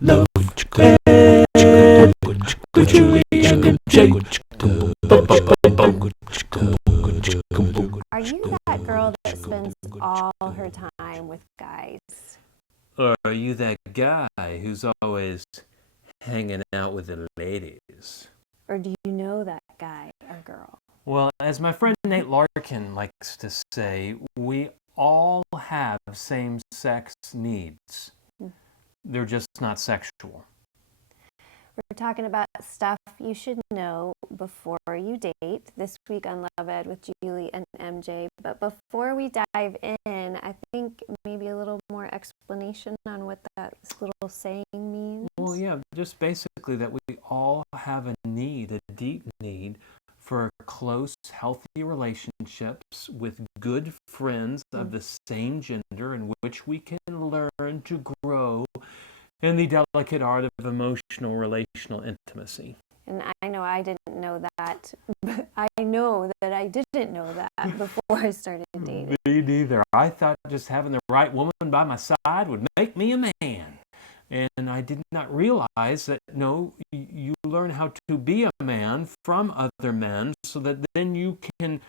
Love and Julie and Jay. Are you that girl that spends all her time with guys? Or are you that guy who's always hanging out with the ladies? Or do you know that guy or girl? Well, as my friend Nate Larkin likes to say, we all have same-sex needs. They're just not sexual. We're talking about stuff you should know before you date this week on Love Ed with Julie and MJ. But before we dive in, I think maybe a little more explanation on what that little saying means. Well, yeah, just basically that we all have a need, a deep need for close, healthy relationships with good friends of the same gender in which we can learn to grow in the delicate art of emotional, relational intimacy. And I know I didn't know that, but I know that I didn't know that before I started dating. Me neither. I thought just having the right woman by my side would make me a man. And I did not realize that, no, you learn how to be a man from other men so that then you can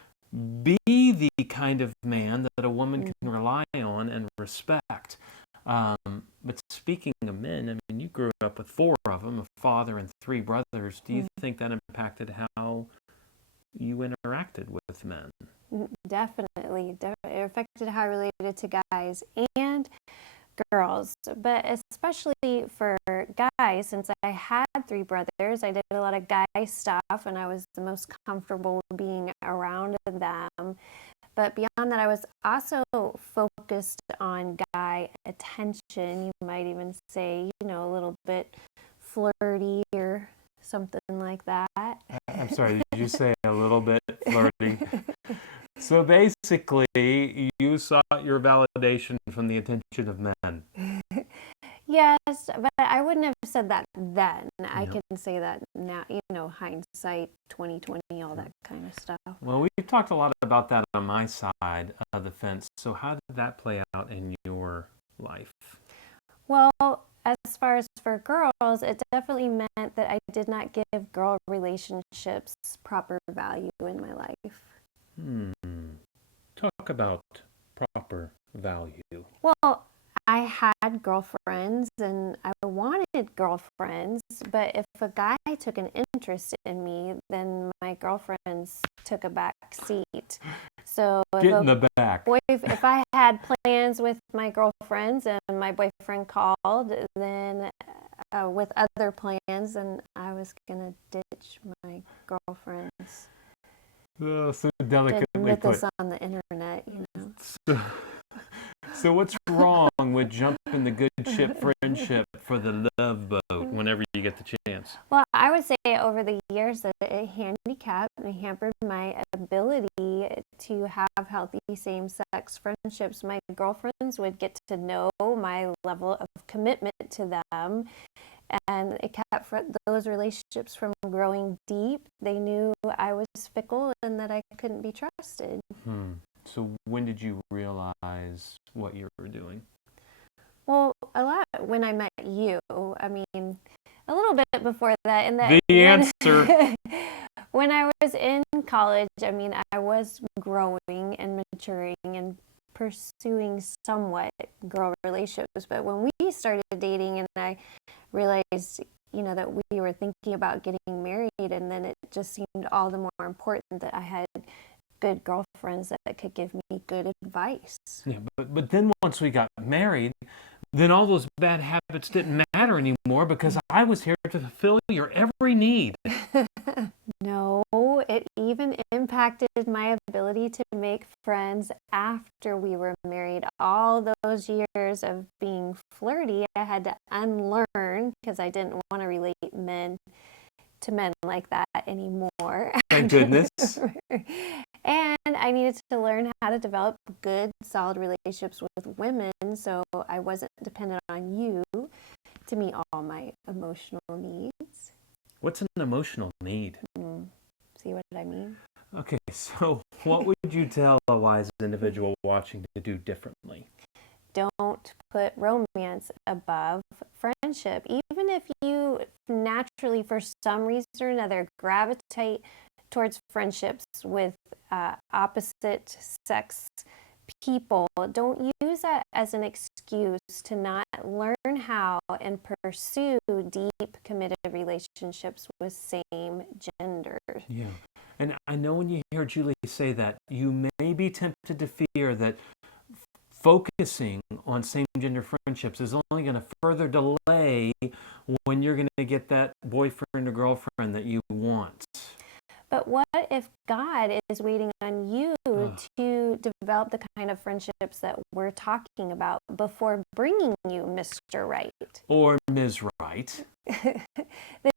be the kind of man that a woman can rely on and respect. But speaking of men, I mean, you grew up with 4 of them, a father and 3 brothers. Do you think that impacted how you interacted with men? Definitely. It affected how I related to guys and girls, but especially for guys, since I had 3 brothers, I did a lot of guy stuff and I was the most comfortable being around them. But beyond that, I was also focused on guy attention. You might even say, a little bit flirty or something like that. I'm sorry, did you say a little bit flirty? So basically, you sought your validation from the attention of men. Yes, but I wouldn't have said that then. I can say that now, hindsight, 2020, all that kind of stuff. Well, we've talked a lot about that on my side of the fence. So how did that play out in your life? Well, as far as for girls, it definitely meant that I did not give girl relationships proper value in my life. Talk about proper value. Well, I had girlfriends and I wanted girlfriends, but if a guy took an interest in me, then my girlfriends took a back seat. So Get in the back. if I had plans with my girlfriends and my boyfriend called, then with other plans, then I was going to ditch my girlfriends. Oh, so delicately with put. this on the internet, So what's wrong with jumping the good ship friendship for the love boat whenever you get the chance? Well, I would say over the years that it handicapped and hampered my ability to have healthy same-sex friendships. My girlfriends would get to know my level of commitment to them, and it kept those relationships from growing deep. They knew I was fickle and that I couldn't be trusted. So when did you realize what you were doing? Well, a lot when I met you. I mean, a little bit before that. And the answer. When I was in college, I mean, I was growing and maturing and pursuing somewhat girl relationships. But when we started dating and I realized, that we were thinking about getting married, and then it just seemed all the more important that I had good girlfriends that could give me good advice. Yeah, but then once we got married, then all those bad habits didn't matter anymore because I was here to fulfill your every need. No, it even impacted my ability to make friends after we were married. All those years of being flirty, I had to unlearn because I didn't want to relate to men like that anymore. Thank goodness. And I needed to learn how to develop good, solid relationships with women so I wasn't dependent on you to meet all my emotional needs. What's an emotional need? See what I mean? Okay, so what would you tell a wise individual watching to do differently? don't put romance above friendship. Even if you naturally, for some reason or another, gravitate towards friendships with opposite sex people, don't use that as an excuse to not learn how and pursue deep, committed relationships with same genders. Yeah. And I know when you hear Julie say that, you may be tempted to fear that focusing on same-gender friendships is only going to further delay when you're going to get that boyfriend or girlfriend that you want. But what if God is waiting on you to develop the kind of friendships that we're talking about before bringing you Mr. Right? Or Ms. Right.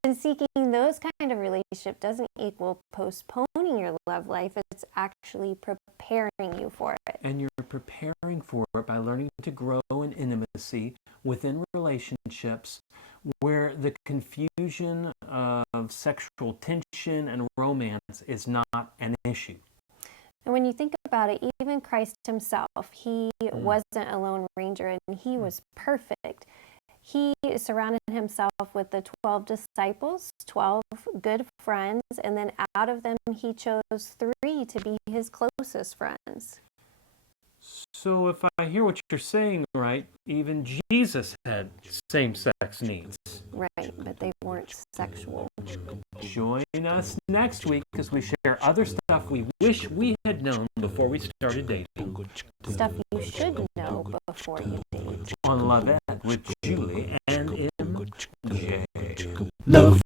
Then seeking those kind of relationships doesn't equal postponing your love life. It's actually preparing you for it. And you're preparing for it by learning to grow in intimacy within relationships where the confusion of sexual tension and romance is not an issue. And when you think about it, even Christ himself, he wasn't a lone ranger and he was perfect. He surrounded himself with the 12 disciples, 12 good friends, and then out of them he chose 3 to be his closest friends. So if I hear what you're saying right, even Jesus had same-sex needs. Right, but they weren't sexual. Join us next week as we share other stuff we wish we had known before we started dating. Stuff you should know before you date. On Love Ed with Julie and MJ. Love